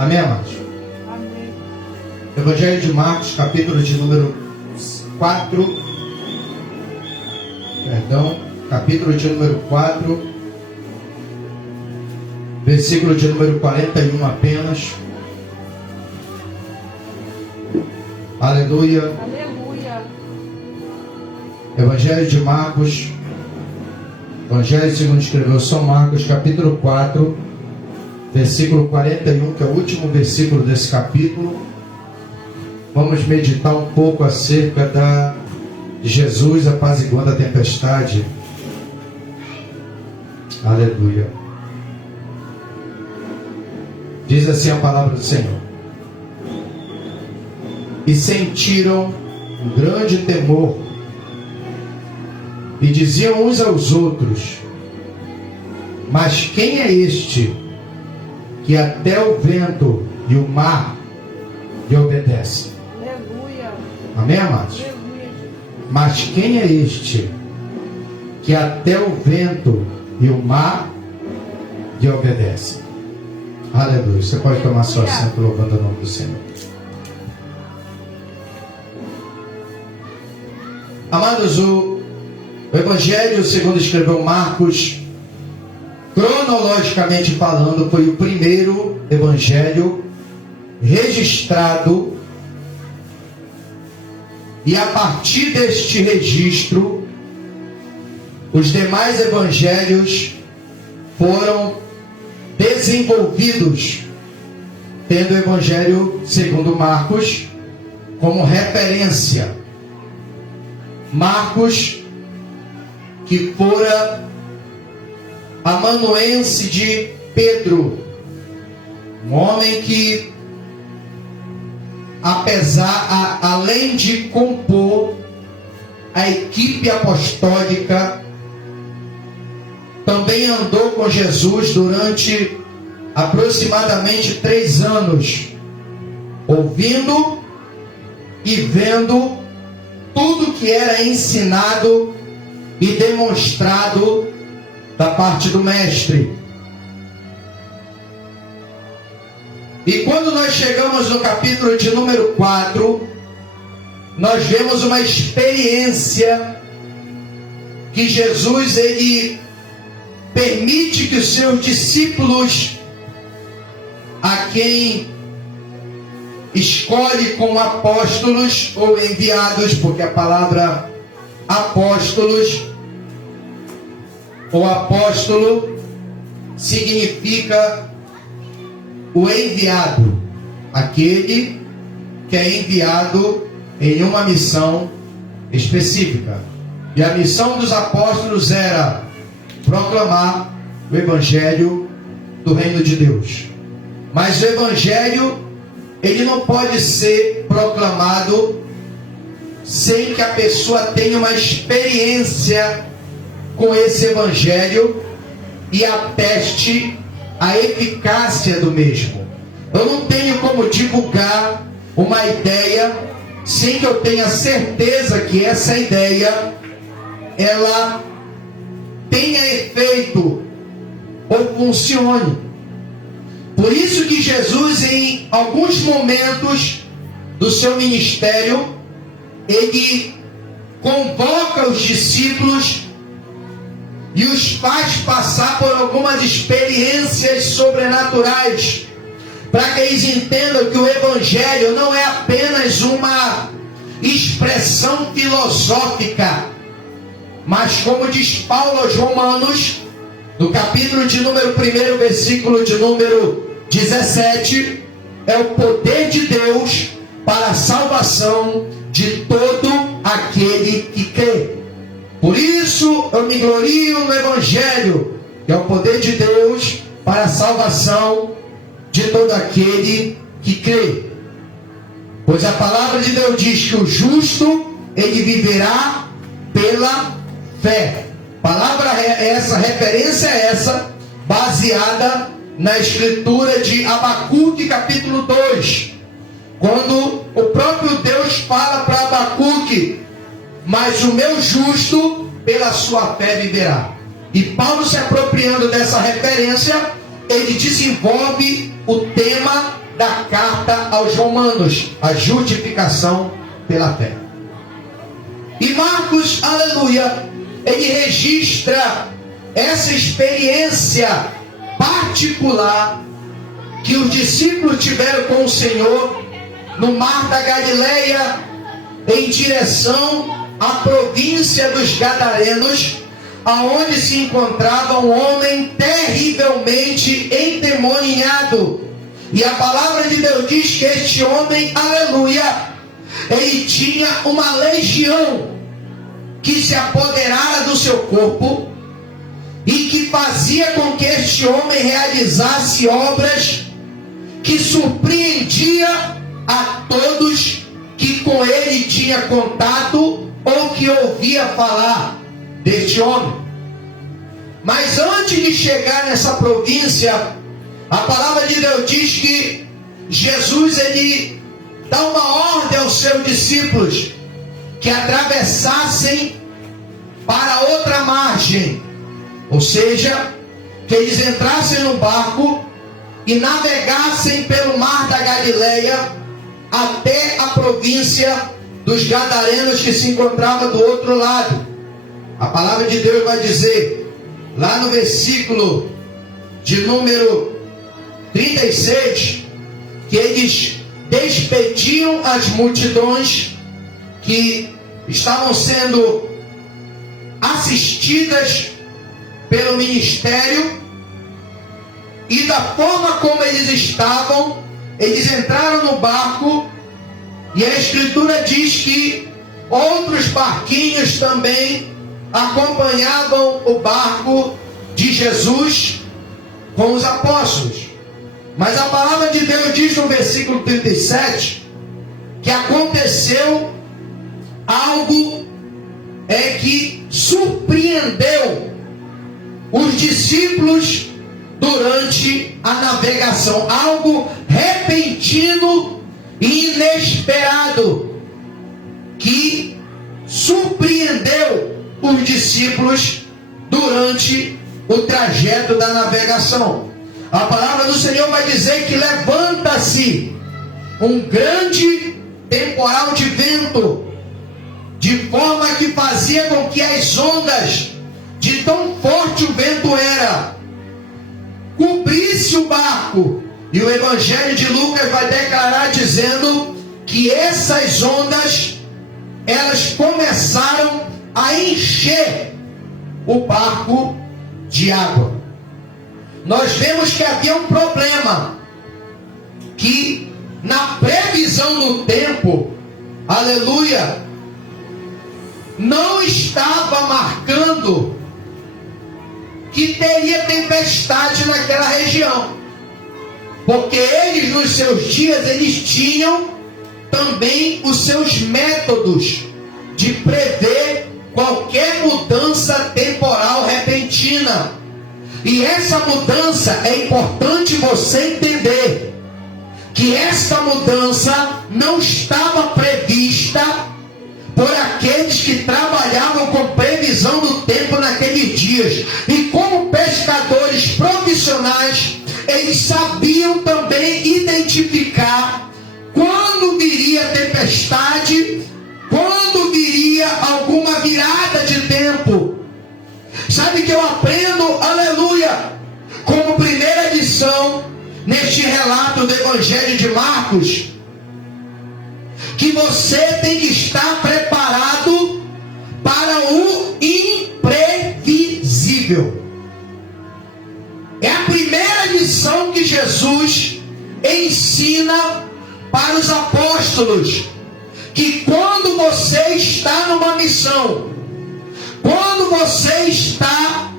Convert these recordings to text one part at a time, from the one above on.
Amém, amados? Amém. Evangelho de Marcos, capítulo de número 4. Capítulo de número 4, versículo de número 41 apenas. Aleluia. Aleluia. Evangelho de Marcos, Evangelho segundo escreveu São Marcos, capítulo 4, versículo 41, que é o último versículo desse capítulo. Vamos meditar um pouco acerca de Jesus apaziguando a tempestade. Aleluia. Diz assim a palavra do Senhor: e sentiram um grande temor, e diziam uns aos outros: mas quem é este que até o vento e o mar lhe obedecem? Aleluia. Amém, amados? Aleluia. Mas quem é este que até o vento e o mar lhe obedecem? Aleluia. Você pode tomar seu assento louvando o nome do Senhor. Amados, o Evangelho segundo escreveu Marcos, cronologicamente falando, foi o primeiro evangelho registrado, e a partir deste registro os demais evangelhos foram desenvolvidos, tendo o Evangelho segundo Marcos como referência. Marcos, que fora amanuense de Pedro, um homem que, além de compor a equipe apostólica, também andou com Jesus durante aproximadamente 3 anos, ouvindo e vendo tudo que era ensinado e demonstrado da parte do Mestre. E quando nós chegamos no capítulo de número 4, nós vemos uma experiência que Jesus, ele permite que os seus discípulos, a quem escolhe como apóstolos ou enviados, porque a palavra apóstolos ou apóstolo significa o enviado, aquele que é enviado em uma missão específica. E a missão dos apóstolos era proclamar o Evangelho do Reino de Deus. Mas o Evangelho, ele não pode ser proclamado sem que a pessoa tenha uma experiência com esse Evangelho e ateste a eficácia do mesmo. Eu não tenho como divulgar uma ideia sem que eu tenha certeza que essa ideia, ela tenha efeito ou funcione. Por isso que Jesus, em alguns momentos do seu ministério, ele convoca os discípulos e os faz passar por algumas experiências sobrenaturais, para que eles entendam que o Evangelho não é apenas uma expressão filosófica, mas, como diz Paulo aos Romanos, no capítulo de número 1, versículo de número 17, é o poder de Deus para a salvação de todo aquele que crê. Por isso eu me glorio no Evangelho, que é o poder de Deus para a salvação de todo aquele que crê. Pois a palavra de Deus diz que o justo, ele viverá pela fé. Palavra essa, referência essa, baseada na escritura de Abacuque, capítulo 2, quando o próprio Deus fala para Abacuque: mas o meu justo pela sua fé viverá. E Paulo, se apropriando dessa referência, ele desenvolve o tema da carta aos Romanos, a justificação pela fé. E Marcos, aleluia, ele registra essa experiência particular que os discípulos tiveram com o Senhor no mar da Galileia, em direção à província dos Gadarenos, aonde se encontrava um homem terrivelmente endemoniado. E a palavra de Deus diz que este homem, aleluia, ele tinha uma legião que se apoderara do seu corpo e que fazia com que este homem realizasse obras que surpreendia a todos que com ele tinha contato ou que ouvia falar deste homem. Mas antes de chegar nessa província, a palavra de Deus diz que Jesus, ele dá uma ordem aos seus discípulos que atravessassem para outra margem, ou seja, que eles entrassem no barco e navegassem pelo mar da Galileia até a província dos Gadarenos, que se encontrava do outro lado. A palavra de Deus vai dizer, lá no versículo de número 36, que eles despediam as multidões que estavam sendo assistidas pelo ministério, e da forma como eles estavam, eles entraram no barco, e a Escritura diz que outros barquinhos também acompanhavam o barco de Jesus com os apóstolos. Mas a palavra de Deus diz no versículo 37 que aconteceu algo que surpreendeu os discípulos durante a navegação, algo repentino e inesperado que surpreendeu os discípulos durante o trajeto da navegação. A palavra do Senhor vai dizer que levanta-se um grande temporal de vento, de forma que fazia com que as ondas, de tão forte o vento era, cobrisse o barco. E o Evangelho de Lucas vai declarar dizendo que essas ondas, elas começaram a encher o barco de água. Nós vemos que havia um problema, que na previsão do tempo, aleluia, não estava marcando que teria tempestade naquela região, porque eles nos seus dias, eles tinham também os seus métodos de prever qualquer mudança temporal repentina. E essa mudança, é importante você entender que essa mudança não estava prevista por aqueles que trabalhavam com previsão do tempo naqueles dias. E como pescadores profissionais, eles sabiam também identificar quando viria tempestade, quando viria alguma virada de tempo. Sabe que eu aprendo, aleluia, como primeira lição neste relato do Evangelho de Marcos, que você tem que estar preparado para o imprevisível. É a primeira lição que Jesus ensina para os apóstolos, que quando você está numa missão, quando você está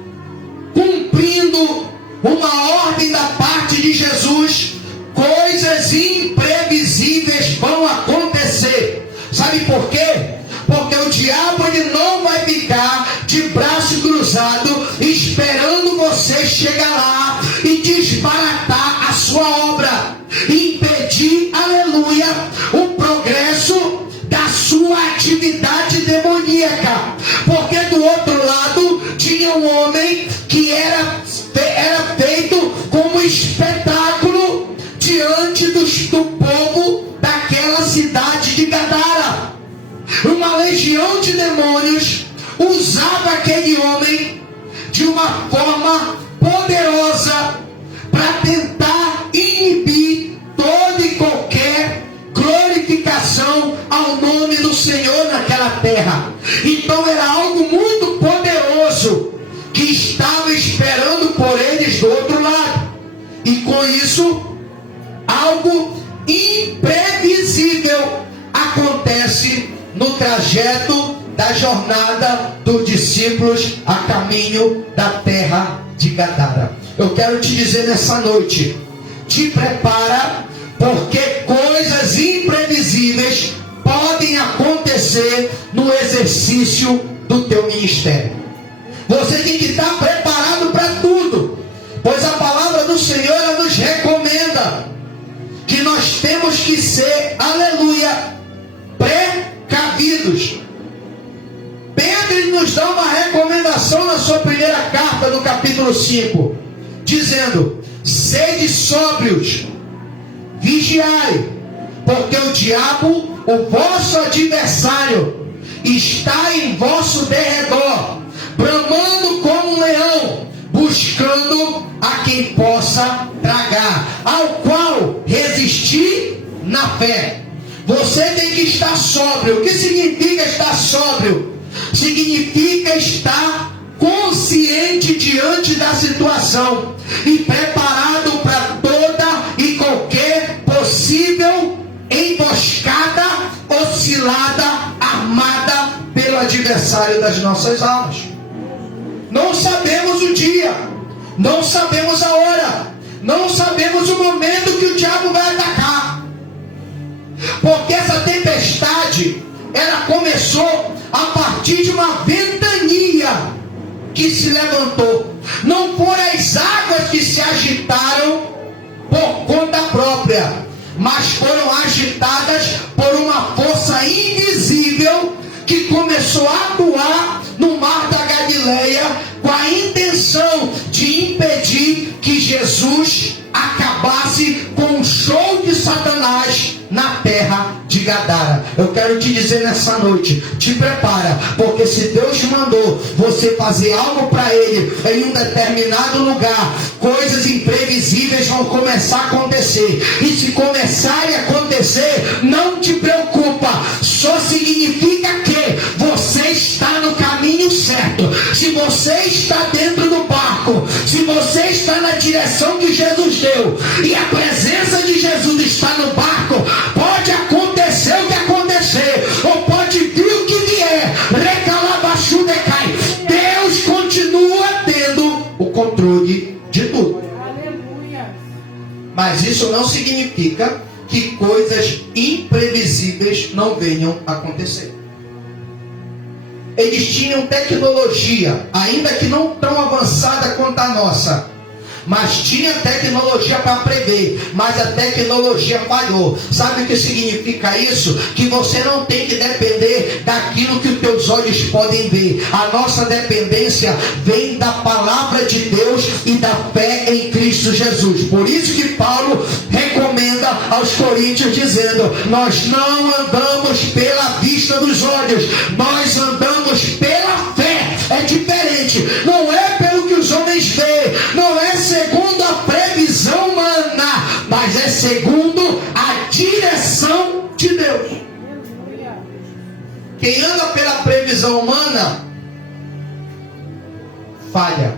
cumprindo uma ordem da parte de Jesus, coisas imprevisíveis vão acontecer. Sabe por quê? Porque o diabo, ele não vai ficar de braço cruzado esperando você chegar lá e desbaratar a sua obra, impedir, aleluia, o progresso da sua atividade demoníaca. Porque do outro lado tinha um homem que era feito como espetáculo diante dos legião de demônios usava aquele homem de uma forma poderosa para tentar inibir toda e qualquer glorificação ao nome do Senhor naquela terra. Então era algo muito poderoso que estava esperando por eles do outro lado. E com isso, algo imprevisível acontece no trajeto da jornada dos discípulos a caminho da terra de Gadara. Eu quero te dizer nessa noite, te prepara, porque coisas imprevisíveis podem acontecer no exercício do teu ministério. Você tem que estar preparado para tudo, pois a palavra do Senhor ela nos recomenda que nós temos que ser, aleluia, precavidos. Pedro ele nos dá uma recomendação na sua primeira carta, no capítulo 5, dizendo: sede sóbrios, vigiai, porque o diabo, o vosso adversário, está em vosso derredor, bramando como um leão, buscando a quem possa tragar, ao qual resistir na fé. Você tem que estar sóbrio. O que significa estar sóbrio? Significa estar consciente diante da situação e preparado para toda e qualquer possível emboscada, oscilada, armada pelo adversário das nossas almas. Não sabemos o dia, não sabemos a hora, não sabemos o momento que o diabo vai atacar. Porque essa tempestade, ela começou a partir de uma ventania que se levantou. Não foram as águas que se agitaram por conta própria, mas foram agitadas por uma força invisível que começou a atuar no mar da Galileia com a intenção de impedir que Jesus acabasse com o show de Satanás na terra de Gadara. Eu quero te dizer nessa noite, te prepara, porque se Deus mandou você fazer algo para Ele em um determinado lugar, coisas imprevisíveis vão começar a acontecer. E se começarem a acontecer, não te preocupa, só significa que você está no caminho certo. Se você está dentro do barco, se você está na direção que Jesus deu e a presença de Jesus está no barco, pode acontecer o que acontecer, ou pode vir o que vier, recalabachu decai. Deus continua tendo o controle de tudo. Aleluia. Mas isso não significa que coisas imprevisíveis não venham a acontecer. Eles tinham tecnologia, ainda que não tão avançada quanto a nossa, mas tinha tecnologia para prever, mas a tecnologia falhou. Sabe o que significa isso? Que você não tem que depender daquilo que os teus olhos podem ver. A nossa dependência vem da palavra de Deus e da fé em Cristo Jesus. Por isso que Paulo recomenda aos coríntios dizendo: nós não andamos pela vista dos olhos, nós andamos pela fé. É diferente, não é pelo que os homens veem, não é segundo a previsão humana, mas é segundo a direção de Deus. Aleluia. Quem anda pela previsão humana falha,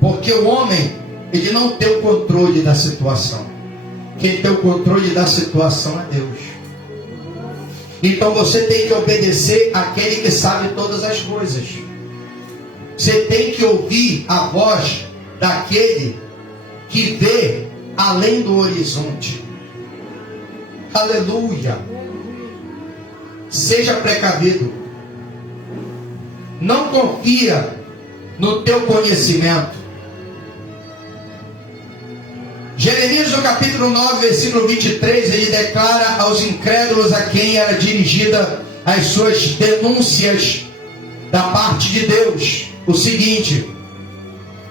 porque o homem ele não tem o controle da situação. Quem tem o controle da situação é Deus. Então você tem que obedecer àquele que sabe todas as coisas. Você tem que ouvir a voz daquele que vê além do horizonte. Aleluia. Seja precavido. Não confia no teu conhecimento. Jeremias no capítulo 9, versículo 23, ele declara aos incrédulos a quem era dirigida as suas denúncias da parte de Deus o seguinte: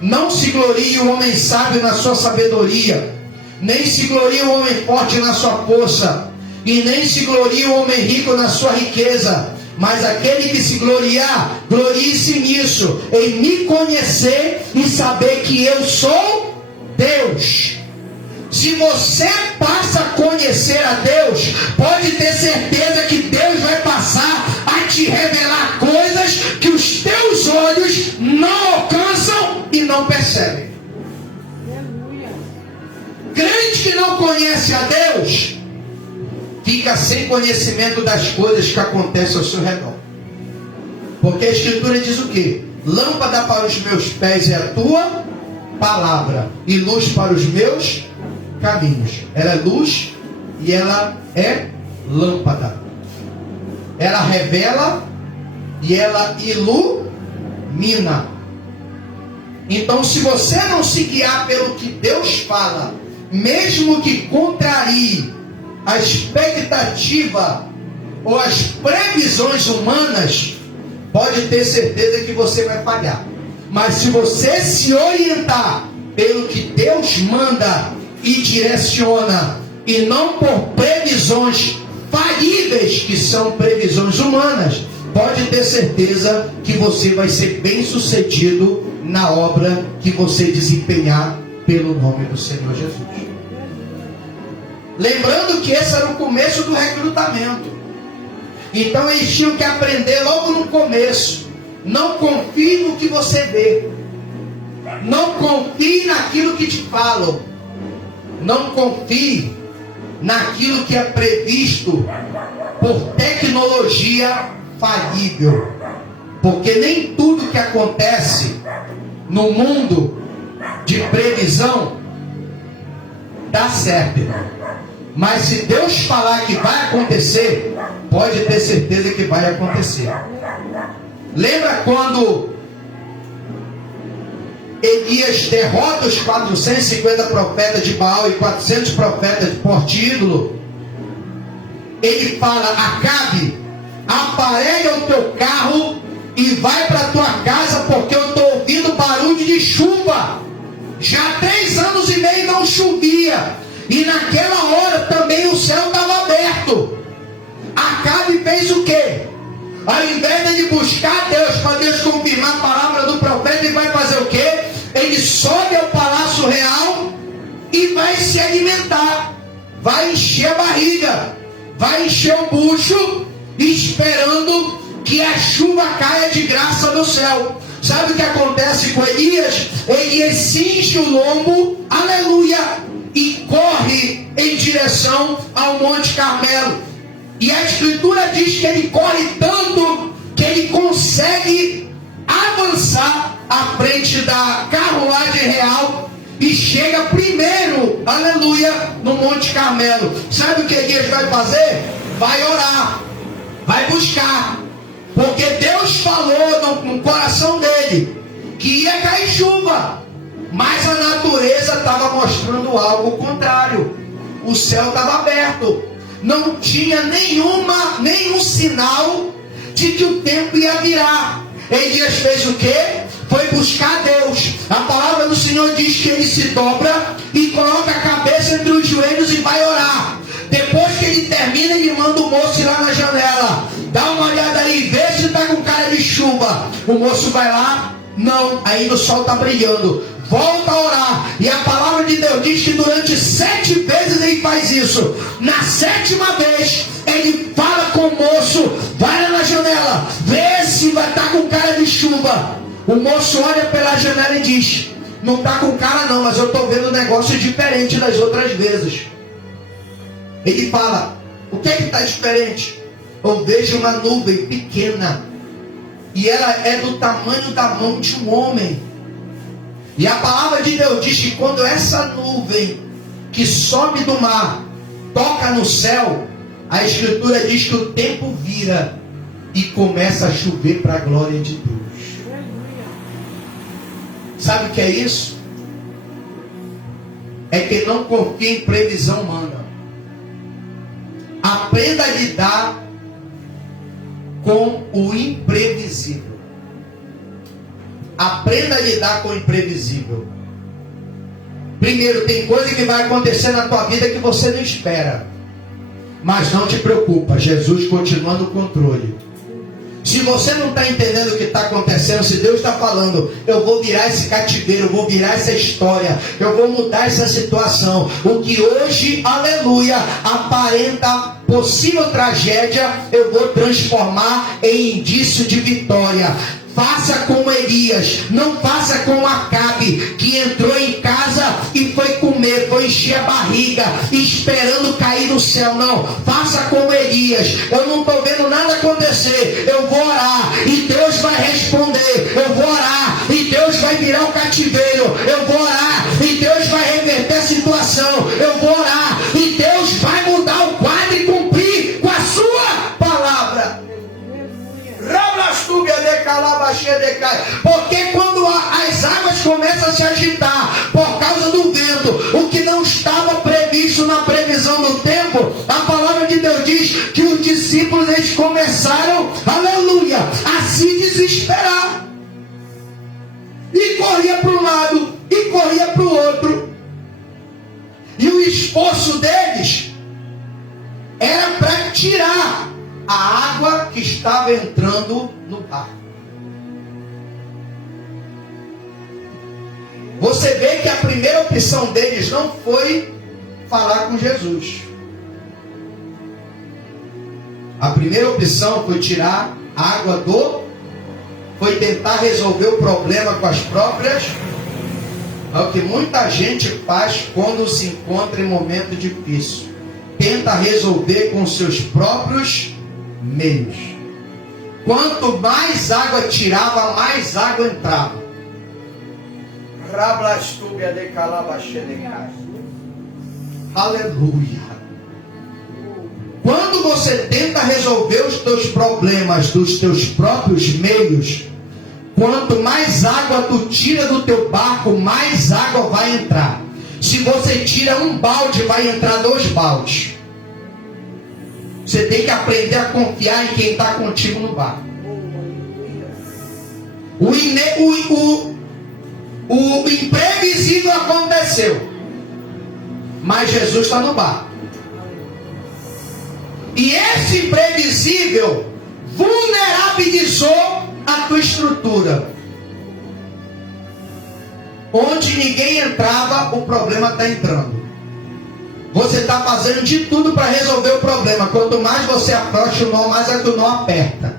não se glorie o homem sábio na sua sabedoria, nem se glorie o homem forte na sua força, e nem se glorie o homem rico na sua riqueza, Mas aquele que se gloriar, glorie-se nisso, em me conhecer e saber que eu sou Deus. Se você passa a conhecer a Deus, pode ter certeza que Deus vai passar a te revelar coisas que os teus olhos não alcançam e não percebem. Aleluia. Crente que não conhece a Deus fica sem conhecimento das coisas que acontecem ao seu redor. Porque a Escritura diz o quê? Lâmpada para os meus pés é a tua palavra, e luz para os meus caminhos. Ela é luz e ela é lâmpada. Ela revela e ela ilumina. Então, se você não se guiar pelo que Deus fala, mesmo que contrarie a expectativa ou as previsões humanas, pode ter certeza que você vai falhar. Mas se você se orientar pelo que Deus manda e direciona, e não por previsões falíveis, que são previsões humanas, pode ter certeza que você vai ser bem sucedido na obra que você desempenhar pelo nome do Senhor Jesus. Lembrando que esse era o começo do recrutamento. Então eles tinham que aprender logo no começo. Não confie no que você vê. Não confie naquilo que te falam. Não confie naquilo que é previsto por tecnologia falível. Porque nem tudo que acontece no mundo de previsão dá certo. Mas se Deus falar que vai acontecer, pode ter certeza que vai acontecer. Lembra quando Elias derrota os 450 profetas de Baal e 400 profetas de Portídulo? Ele fala: Acabe, aparelha o teu carro e vai para a tua casa, porque eu estou ouvindo barulho de chuva. Já há 3 anos e meio não chovia. E naquela hora também o céu estava aberto. Acabe fez o quê? Ao invés de buscar Deus, para Deus confirmar a palavra do profeta, ele vai fazer o quê? Ele sobe ao palácio real e vai se alimentar. Vai encher a barriga. Vai encher o bucho, esperando que a chuva caia de graça do céu. Sabe o que acontece com Elias? Elias cinge o lombo, aleluia, e corre em direção ao Monte Carmelo. E a Escritura diz que ele corre tanto que ele consegue avançar à frente da carruagem real e chega primeiro, aleluia, no Monte Carmelo. Sabe o que Elias vai fazer? Vai orar, vai buscar, porque Deus falou no coração dele que ia cair chuva. Mas a natureza estava mostrando algo contrário. O céu estava aberto. Não tinha nenhum sinal de que o tempo ia virar. Elias fez o quê? Foi buscar Deus. A palavra do Senhor diz que ele se dobra e coloca a cabeça entre os joelhos e vai orar. Depois que ele termina, ele manda o moço ir lá na janela. Dá uma olhada aí, vê se está com cara de chuva. O moço vai lá. Não, ainda o sol está brilhando. Volta a orar. E a palavra de Deus diz que durante 7 vezes ele faz isso. Na 7ª vez, ele fala com o moço: vai lá na janela, vê se vai estar com cara de chuva. O moço olha pela janela e diz: não está com cara não, mas eu estou vendo um negócio diferente das outras vezes. Ele fala: o que é que está diferente? Eu vejo uma nuvem pequena, e ela é do tamanho da mão de um homem. E a palavra de Deus diz que quando essa nuvem que sobe do mar toca no céu, a Escritura diz que o tempo vira e começa a chover para a glória de Deus. Sabe o que é isso? É que não confia em previsão humana. Aprenda a lidar com o imprevisível. Aprenda a lidar com o imprevisível. Primeiro, tem coisa que vai acontecer na tua vida que você não espera. Mas não te preocupa, Jesus continua no controle. Se você não está entendendo o que está acontecendo, se Deus está falando, eu vou virar esse cativeiro, eu vou virar essa história, eu vou mudar essa situação. O que hoje, aleluia, aparenta possível tragédia, eu vou transformar em indício de vitória. Faça como Elias, não faça como Acabe, que entrou em casa e foi comer, foi encher a barriga, esperando cair no céu. Não, faça como Elias. Eu não estou vendo nada acontecer, eu vou orar e Deus vai responder. Eu vou orar e Deus vai virar o cativeiro. Eu vou orar e Deus vai reverter a situação. Eu vou orar e Deus vai mudar o quadro e cumprir com a sua palavra. Porque quando as águas começam a se agitar por causa do vento, o que não estava previsto na previsão do tempo, a palavra de Deus diz que os discípulos eles começaram, aleluia, a se desesperar. E corria para um lado e corria para o outro. E o esforço deles era para tirar a água que estava entrando no barco. Você vê que a primeira opção deles não foi falar com Jesus. A primeira opção foi tirar a água foi tentar resolver o problema com as próprias. É o que muita gente faz quando se encontra em momento difícil. Tenta resolver com seus próprios meios. Quanto mais água tirava, mais água entrava. Aleluia. Quando você tenta resolver os teus problemas dos teus próprios meios, quanto mais água tu tira do teu barco, mais água vai entrar. Se você tira um balde, vai entrar 2 baldes. Você tem que aprender a confiar em quem está contigo no barco. O imprevisível aconteceu, mas Jesus está no barco. E esse imprevisível vulnerabilizou a tua estrutura. Onde ninguém entrava, o problema está entrando. Você está fazendo de tudo para resolver o problema. Quanto mais você afrouxa o nó, mais o nó aperta.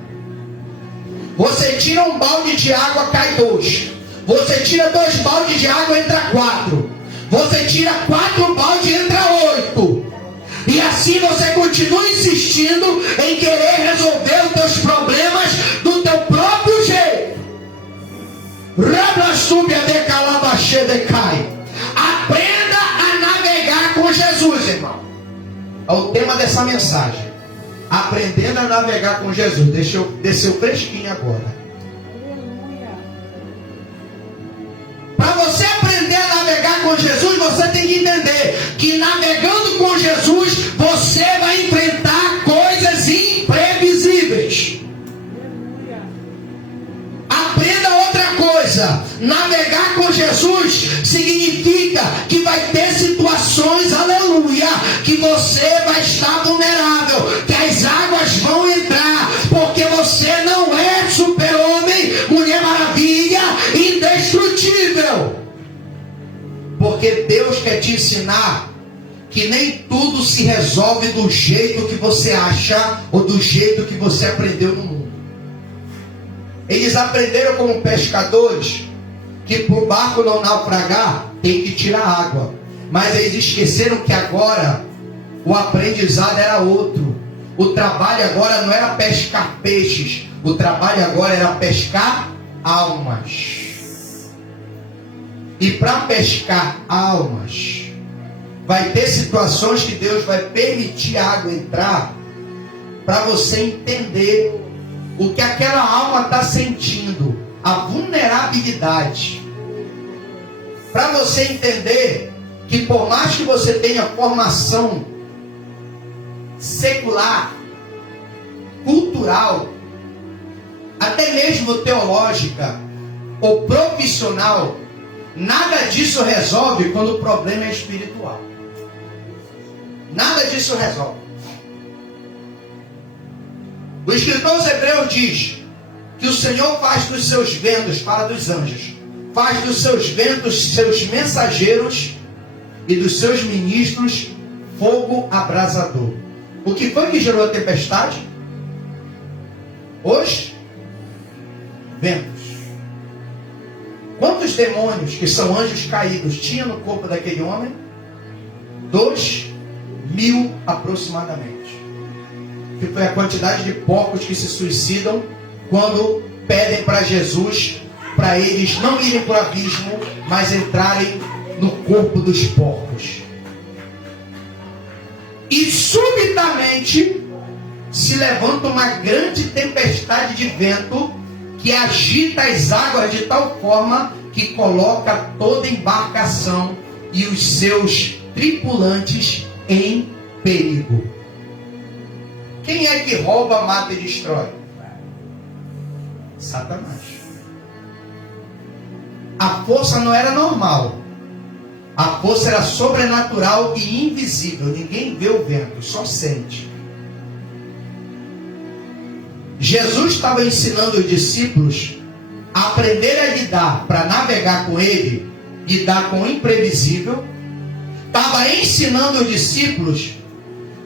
Você tira um balde de água, cai 2. Você tira 2 baldes de água, entra 4. Você tira 4 baldes, entra 8. E assim você continua insistindo em querer resolver os teus problemas do teu próprio jeito. Aprenda a navegar com Jesus, irmão. É o tema dessa mensagem. Aprendendo a navegar com Jesus. Deixa eu descer o fresquinho agora. Para você aprender a navegar com Jesus, você tem que entender que navegando com Jesus, você vai enfrentar coisas imprevisíveis. Aprenda outra coisa. Navegar com Jesus significa que vai ter situações, aleluia, que você vai estar vulnerável, que as águas vão entrar, porque você não é super-homem, mulher maravilha, indestrutível. Porque Deus quer te ensinar que nem tudo se resolve do jeito que você acha ou do jeito que você aprendeu no mundo. Eles aprenderam como pescadores que para o barco não naufragar tem que tirar água. Mas eles esqueceram que agora o aprendizado era outro. O trabalho agora não era pescar peixes. O trabalho agora era pescar almas. E para pescar almas, vai ter situações que Deus vai permitir a água entrar para você entender o que aquela alma está sentindo, a vulnerabilidade. Para você entender que por mais que você tenha formação secular, cultural, até mesmo teológica ou profissional, nada disso resolve quando o problema é espiritual. Nada disso resolve. O escritor aos Hebreus diz que o Senhor faz dos seus ventos, fala dos anjos, faz dos seus ventos seus mensageiros e dos seus ministros fogo abrasador. O que foi que gerou a tempestade? Os ventos. Quantos demônios, que são anjos caídos, tinha no corpo daquele homem? 2.000 aproximadamente. Que foi a quantidade de porcos que se suicidam quando pedem para Jesus, para eles não irem para o abismo, mas entrarem no corpo dos porcos. E subitamente se levanta uma grande tempestade de vento que agita as águas de tal forma que coloca toda a embarcação e os seus tripulantes em perigo. Quem é que rouba, mata e destrói? Satanás. A força não era normal. A força era sobrenatural e invisível. Ninguém vê o vento, só sente. Jesus estava ensinando os discípulos a aprender a lidar, para navegar com ele, lidar com o imprevisível. Estava ensinando os discípulos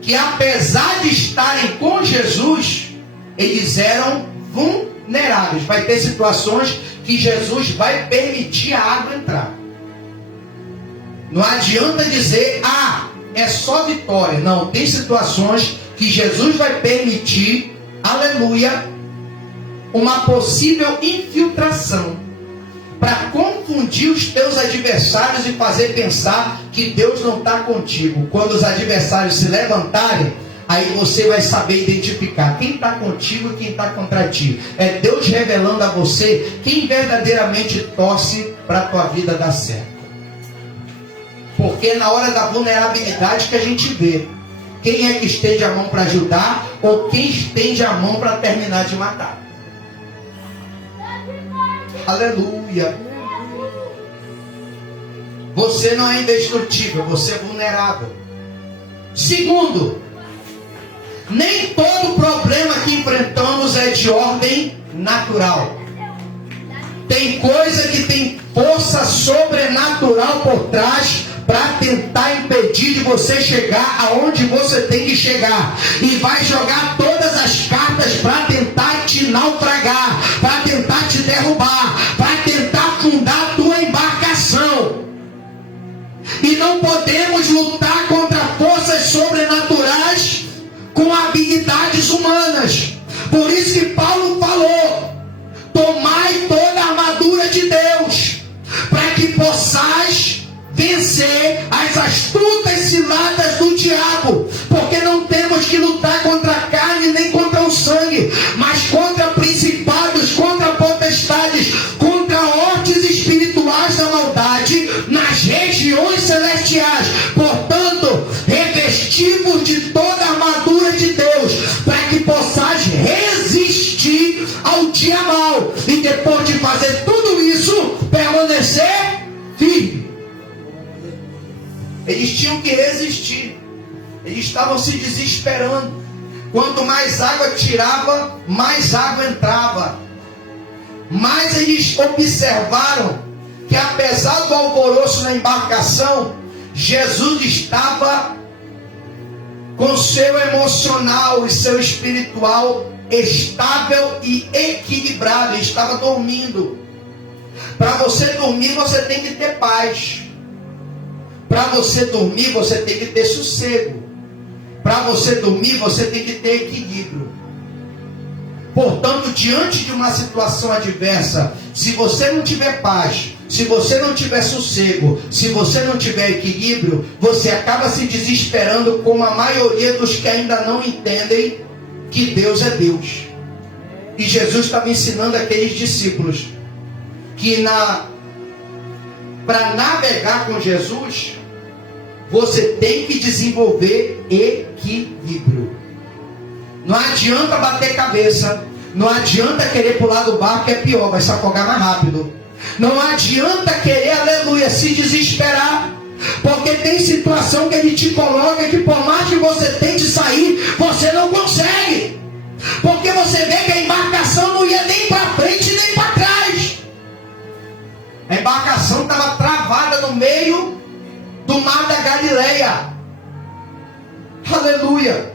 que apesar de estarem com Jesus, eles eram vulneráveis. Vai ter situações que Jesus vai permitir a água entrar. Não adianta dizer, é só vitória. Não, tem situações que Jesus vai permitir, aleluia, uma possível infiltração para confundir os teus adversários e fazer pensar que Deus não está contigo. Quando os adversários se levantarem, aí você vai saber identificar quem está contigo e quem está contra ti. É Deus revelando a você quem verdadeiramente torce para a tua vida dar certo. Porque é na hora da vulnerabilidade que a gente vê quem é que estende a mão para ajudar ou quem estende a mão para terminar de matar. Aleluia. Você não é indestrutível, você é vulnerável. Segundo, nem todo problema que enfrentamos é de ordem natural. Tem coisa que tem força sobrenatural por trás para tentar impedir de você chegar aonde você tem que chegar. E vai jogar todas as cartas para tentar te naufragar, para tentar te derrubar, para tentar afundar a tua embarcação. E não podemos lutar contra forças sobrenaturais com habilidades humanas. Por isso que Paulo falou: tomai toda a armadura de Deus, para que possais vencer as astutas ciladas do diabo. Porque não temos que lutar contra a carne nem contra o sangue, mas contra principados, contra potestades, contra hostes espirituais da maldade nas regiões celestiais. Portanto, revestivos de toda a armadura de Deus, para que possais resistir ao dia mau, e depois de fazer tudo isso, permanecer firme. Eles tinham que resistir. Eles estavam se desesperando. Quanto mais água tirava, mais água entrava. Mas eles observaram que apesar do alvoroço na embarcação, Jesus estava com seu emocional e seu espiritual estável e equilibrado. Ele estava dormindo. Para você dormir, você tem que ter paz. Para você dormir, você tem que ter sossego. Para você dormir, você tem que ter equilíbrio. Portanto, diante de uma situação adversa, se você não tiver paz, se você não tiver sossego, se você não tiver equilíbrio, você acaba se desesperando, como a maioria dos que ainda não entendem que Deus é Deus. E Jesus estava ensinando aqueles discípulos que para navegar com Jesus, você tem que desenvolver equilíbrio. Não adianta bater cabeça. Não adianta querer pular do barco, que é pior, vai se afogar mais rápido. Não adianta querer, aleluia, se desesperar. Porque tem situação que ele te coloca que por mais que você tente sair, você não consegue. Porque você vê que a embarcação não ia nem para frente nem para trás. A embarcação estava travada no meio do mar da Galileia. Aleluia.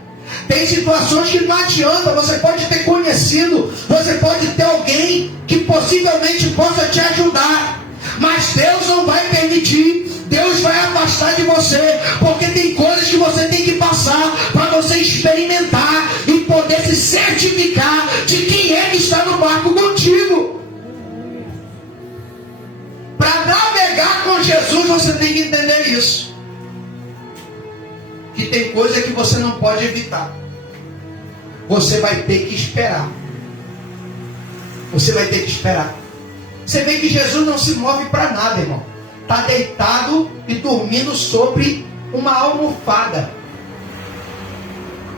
Tem situações que não adianta. Você pode ter conhecido, você pode ter alguém que possivelmente possa te ajudar, mas Deus não vai permitir. Deus vai afastar de você, porque tem coisas que você tem que passar para você experimentar e poder se certificar de quem é que está no barco contigo. Para navegar com Jesus, você tem que entender isso. Que tem coisa que você não pode evitar. Você vai ter que esperar. Você vai ter que esperar. Você vê que Jesus não se move para nada, irmão. Está deitado e dormindo sobre uma almofada.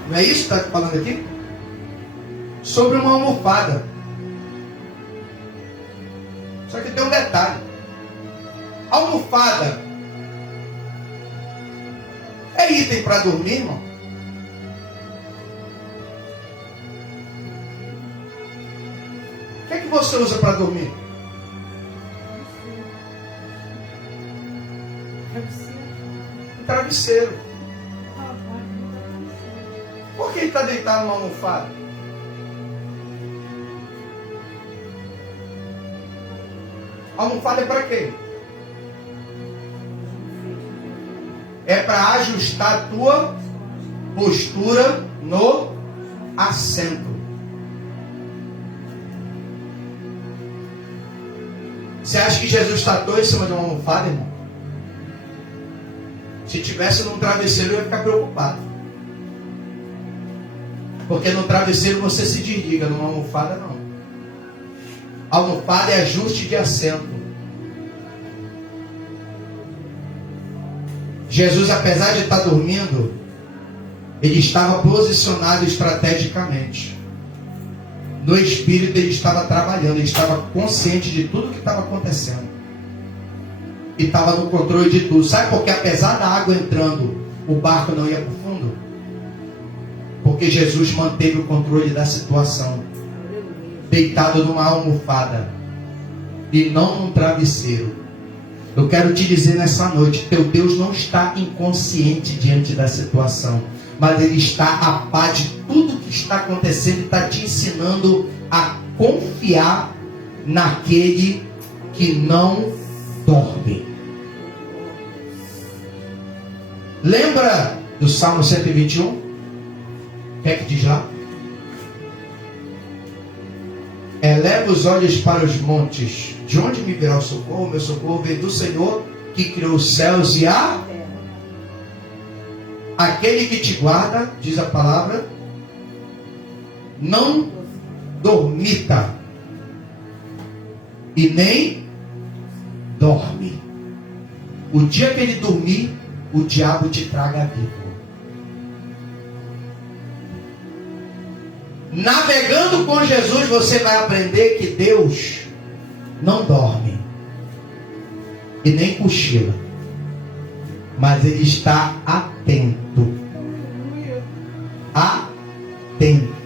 Não é isso que está falando aqui? Sobre uma almofada. Só que tem um detalhe. Almofada é item para dormir, irmão? O que é que você usa para dormir? Travesseiro. Por que ele está deitado numa almofada? A almofada é para quê? É para ajustar a tua postura no assento. Você acha que Jesus está doido em cima de uma almofada, irmão? Se tivesse num travesseiro, eu ia ficar preocupado. Porque no travesseiro você se desliga, numa almofada não. A almofada é ajuste de assento. Jesus, apesar de estar dormindo, ele estava posicionado estrategicamente. No espírito ele estava trabalhando, ele estava consciente de tudo que estava acontecendo. E estava no controle de tudo. Sabe por que apesar da água entrando, o barco não ia para o fundo? Porque Jesus manteve o controle da situação. Deitado numa almofada. E não num travesseiro. Eu quero te dizer nessa noite, teu Deus não está inconsciente diante da situação. Mas Ele está a par de tudo que está acontecendo e está te ensinando a confiar naquele que não dorme. Lembra do Salmo 121? O que é que diz lá? Eleva os olhos para os montes. De onde me virá o socorro? Meu socorro vem do Senhor que criou os céus e a terra. Aquele que te guarda, diz a palavra, não dormita e nem dorme. O dia que ele dormir, o diabo te traga vivo. Navegando com Jesus, você vai aprender que Deus não dorme e nem cochila, mas Ele está atento. Atento.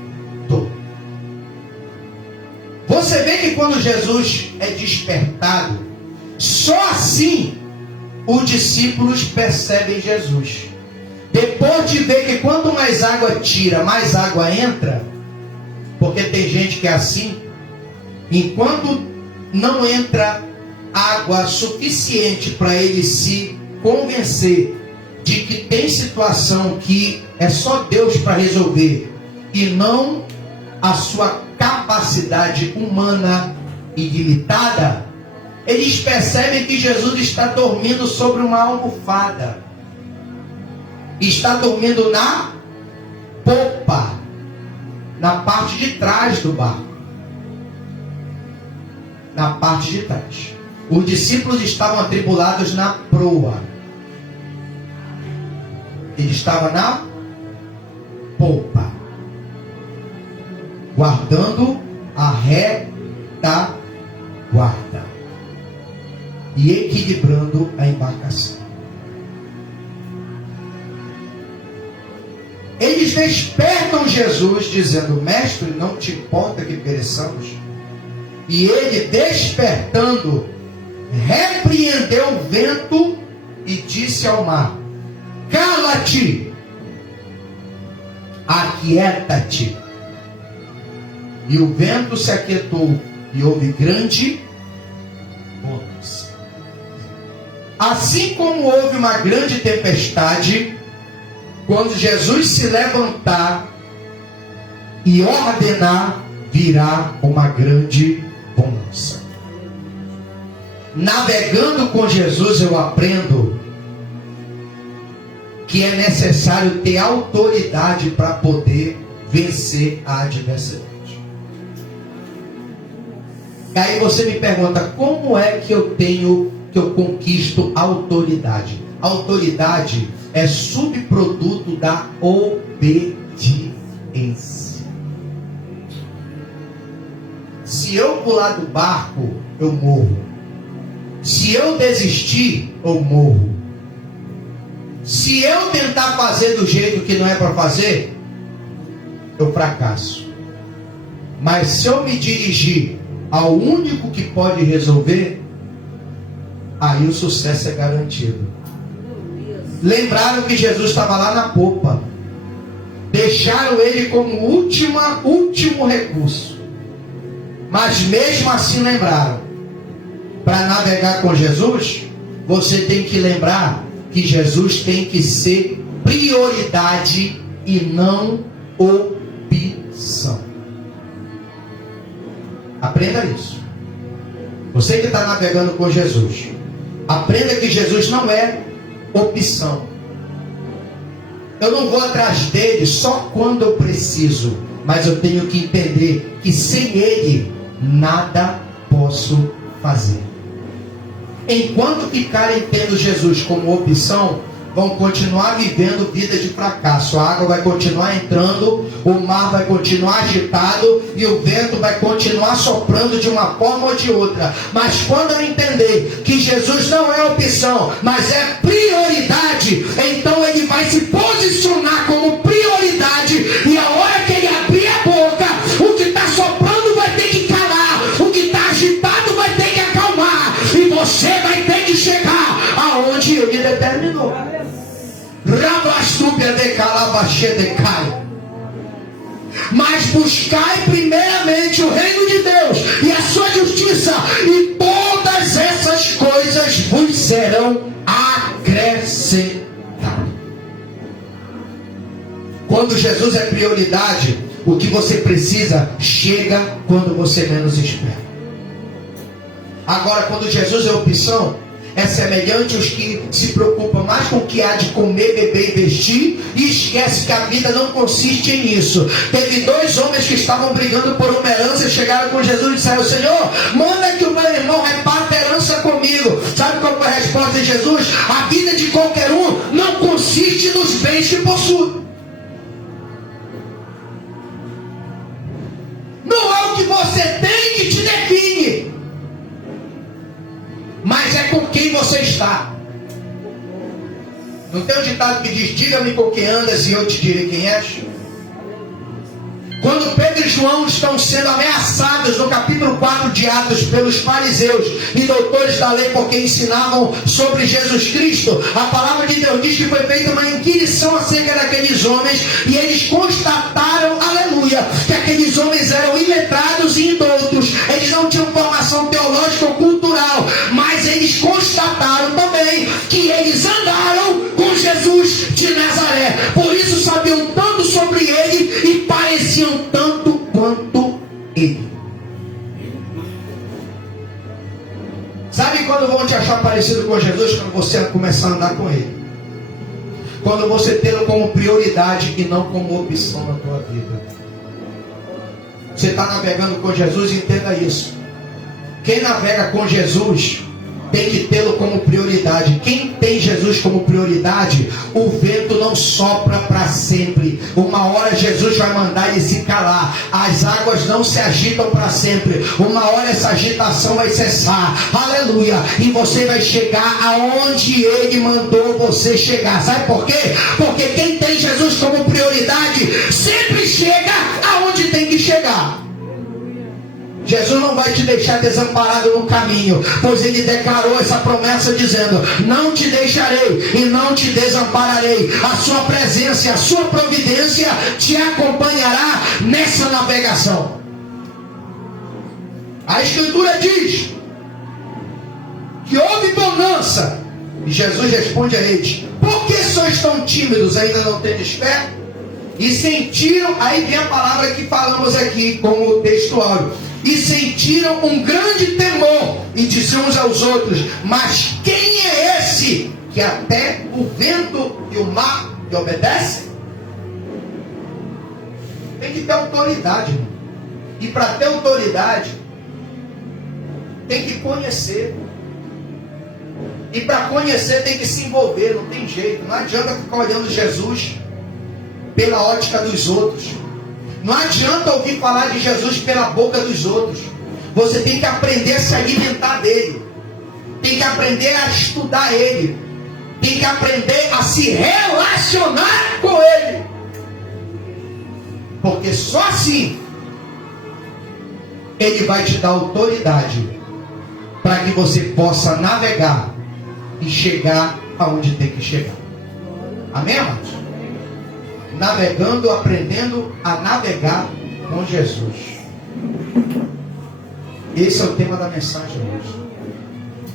Você vê que quando Jesus é despertado, só assim os discípulos percebem Jesus. Depois de ver que quanto mais água tira, mais água entra, porque tem gente que é assim, enquanto não entra água suficiente para ele se convencer de que tem situação que é só Deus para resolver e não a sua capacidade humana ilimitada, eles percebem que Jesus está dormindo sobre uma almofada. Está dormindo na popa, na parte de trás do barco. Na parte de trás. Os discípulos estavam atribulados na proa. Ele estava na popa, guardando a retaguarda e equilibrando a embarcação. Eles despertam Jesus dizendo: mestre, não te importa que pereçamos? E ele, despertando, repreendeu o vento e disse ao mar: cala-te, aquieta-te. E o vento se aquietou e houve grande bonança. Assim como houve uma grande tempestade, quando Jesus se levantar e ordenar, virá uma grande bonança. Navegando com Jesus, eu aprendo que é necessário ter autoridade para poder vencer a adversidade. E aí você me pergunta: como é que eu conquisto autoridade? Autoridade é subproduto da obediência. Se eu pular do barco, eu morro. Se eu desistir, eu morro. Se eu tentar fazer do jeito que não é para fazer, eu fracasso. Mas se eu me dirigir ao único que pode resolver, aí o sucesso é garantido. Lembraram que Jesus estava lá na popa. Deixaram ele como último recurso. Mas mesmo assim lembraram: para navegar com Jesus, você tem que lembrar que Jesus tem que ser prioridade e não opção. Aprenda isso. Você que está navegando com Jesus, aprenda que Jesus não é opção. Eu não vou atrás dele só quando eu preciso, mas eu tenho que entender que sem ele nada posso fazer. Enquanto ficarem tendo Jesus como opção, vão continuar vivendo vida de fracasso. A água vai continuar entrando, o mar vai continuar agitado e o vento vai continuar soprando de uma forma ou de outra. Mas quando eu entender que Jesus não é opção, mas é prioridade, então ele vai se posicionar como prioridade, e a hora que ele abrir a boca, o que está soprando vai ter que calar, o que está agitado vai ter que acalmar, e você vai ter que chegar aonde ele determinou. Mas buscai primeiramente o reino de Deus e a sua justiça, e todas essas coisas vos serão acrescentadas. Quando Jesus é prioridade, o que você precisa chega quando você menos espera. Agora, quando Jesus é opção, é semelhante aos que se preocupam mais com o que há de comer, beber e vestir, e esquece que a vida não consiste nisso. Teve 2 homens que estavam brigando por uma herança e chegaram com Jesus e disseram: Senhor, manda que o meu irmão reparta a herança comigo. Sabe qual foi a resposta de Jesus? A vida de qualquer um não consiste nos bens que possui. Não é o que você tem que te define, mas é com quem você está. Não tem um ditado que diz: diga-me com quem andas e eu te direi quem és? Quando Pedro e João estão sendo ameaçados no capítulo 4 de Atos pelos fariseus e doutores da lei, porque ensinavam sobre Jesus Cristo, a palavra de Deus diz que foi feita uma inquirição acerca daqueles homens, e eles constataram, aleluia, que aqueles homens eram iletrados e indoutos. Eles não tinham formação teológica ou cultural, mas eles constataram também que eles andaram com Jesus de Nazaré. Por isso sabiam tanto sobre ele e pareciam tanto quanto ele. Sabe quando vão te achar parecido com Jesus? Quando você começar a andar com ele. Quando você tê-lo como prioridade e não como opção na tua vida. Você está navegando com Jesus, entenda isso. Quem navega com Jesus tem que tê-lo como prioridade. Quem tem Jesus como prioridade, o vento não sopra para sempre. Uma hora Jesus vai mandar ele se calar. As águas não se agitam para sempre. Uma hora essa agitação vai cessar. Aleluia. E você vai chegar aonde ele mandou você chegar. Sabe por quê? Porque quem tem Jesus como prioridade sempre chega aonde tem que chegar. Jesus não vai te deixar desamparado no caminho, pois ele declarou essa promessa dizendo: não te deixarei e não te desampararei. A sua presença e a sua providência te acompanhará nessa navegação. A Escritura diz que houve bonança, e Jesus responde a eles: por que sois tão tímidos, ainda não tendes fé? E sentiram, aí vem a palavra que falamos aqui como textual, e sentiram um grande temor, e diziam uns aos outros: mas quem é esse que até o vento e o mar lhe obedecem? Tem que ter autoridade, irmão. E para ter autoridade tem que conhecer. E para conhecer tem que se envolver, não tem jeito. Não adianta ficar olhando Jesus pela ótica dos outros. Não adianta ouvir falar de Jesus pela boca dos outros. Você tem que aprender a se alimentar dele. Tem que aprender a estudar ele. Tem que aprender a se relacionar com ele. Porque só assim ele vai te dar autoridade para que você possa navegar e chegar aonde tem que chegar. Amém, amados? Navegando, aprendendo a navegar com Jesus. Esse é o tema da mensagem hoje.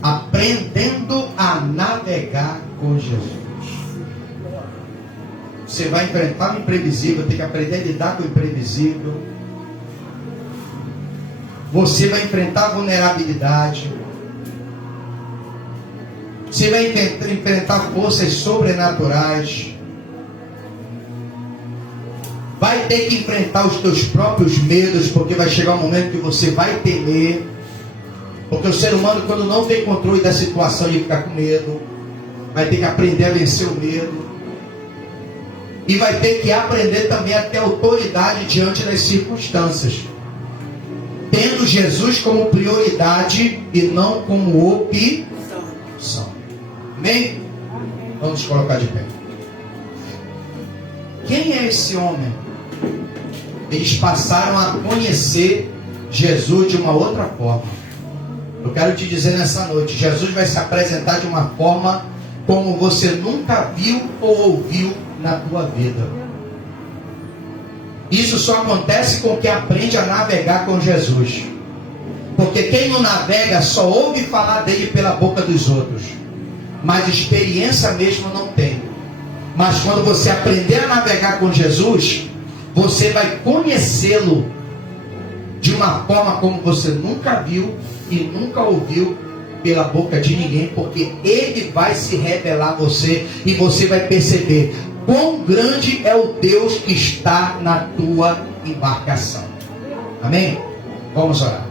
Aprendendo a navegar com Jesus. Você vai enfrentar o imprevisível, tem que aprender a lidar com o imprevisível. Você vai enfrentar a vulnerabilidade. Você vai enfrentar forças sobrenaturais. Vai ter que enfrentar os teus próprios medos, porque vai chegar um momento que você vai temer. Porque o ser humano, quando não tem controle da situação, ele fica com medo. Vai ter que aprender a vencer o medo. E vai ter que aprender também a ter autoridade diante das circunstâncias, tendo Jesus como prioridade e não como opção. Amém? Vamos colocar de pé. Quem é esse homem? Eles passaram a conhecer Jesus de uma outra forma. Eu quero te dizer nessa noite, Jesus vai se apresentar de uma forma como você nunca viu ou ouviu na tua vida. Isso só acontece com quem aprende a navegar com Jesus. Porque quem não navega só ouve falar dele pela boca dos outros, mas experiência mesmo não tem. Mas quando você aprender a navegar com Jesus, você vai conhecê-lo de uma forma como você nunca viu e nunca ouviu pela boca de ninguém, porque ele vai se revelar a você e você vai perceber quão grande é o Deus que está na tua embarcação. Amém? Vamos orar.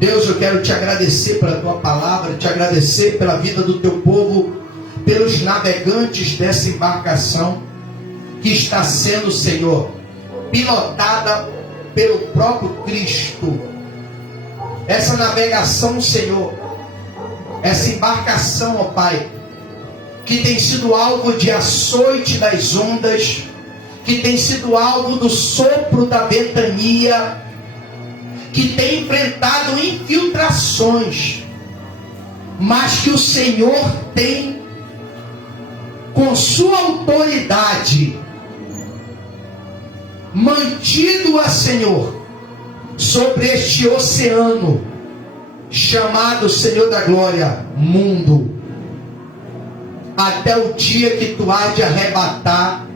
Deus, eu quero te agradecer pela tua palavra, te agradecer pela vida do teu povo, pelos navegantes dessa embarcação que está sendo, Senhor, pilotada pelo próprio Cristo. Essa navegação, Senhor, essa embarcação, ó Pai, que tem sido alvo de açoite das ondas, que tem sido alvo do sopro da ventania, que tem enfrentado infiltrações, mas que o Senhor tem, com sua autoridade, mantido-a, Senhor, sobre este oceano, chamado, Senhor da glória, mundo, até o dia que tu há de arrebatar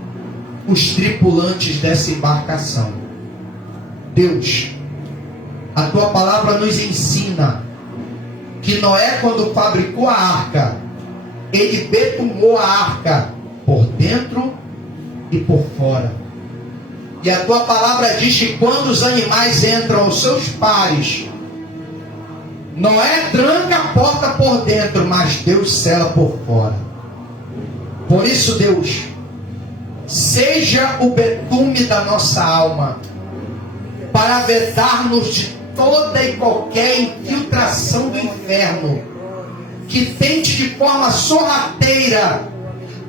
os tripulantes dessa embarcação. Deus, a tua palavra nos ensina que Noé, quando fabricou a arca, ele betumou a arca por dentro e por fora. E a tua palavra diz que quando os animais entram aos seus pares, Noé tranca a porta por dentro, mas Deus sela por fora. Por isso, Deus, seja o betume da nossa alma, para vedar-nos de toda e qualquer infiltração do inferno, que tente de forma sorrateira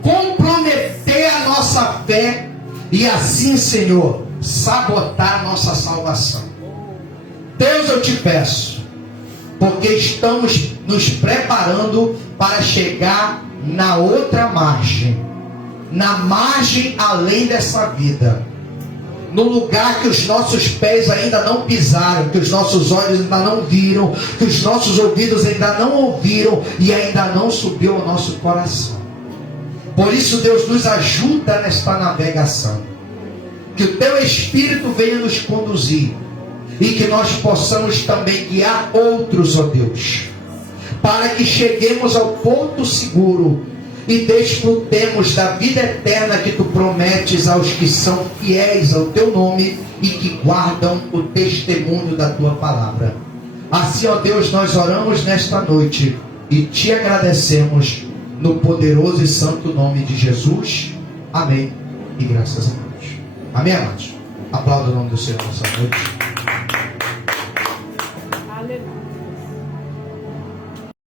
comprometer a nossa fé e assim, Senhor, sabotar a nossa salvação. Deus, eu te peço, porque estamos nos preparando para chegar na outra margem, na margem além dessa vida, no lugar que os nossos pés ainda não pisaram, que os nossos olhos ainda não viram, que os nossos ouvidos ainda não ouviram e ainda não subiu ao nosso coração. Por isso, Deus, nos ajuda nesta navegação, que o Teu Espírito venha nos conduzir e que nós possamos também guiar outros, ó Deus, para que cheguemos ao ponto seguro e desfrutemos da vida eterna que Tu prometes aos que são fiéis ao Teu nome e que guardam o testemunho da Tua palavra. Assim, ó Deus, nós oramos nesta noite e Te agradecemos no poderoso e santo nome de Jesus. Amém. E graças a Deus. Amém, amados? Aplauda o nome do Senhor nessa noite.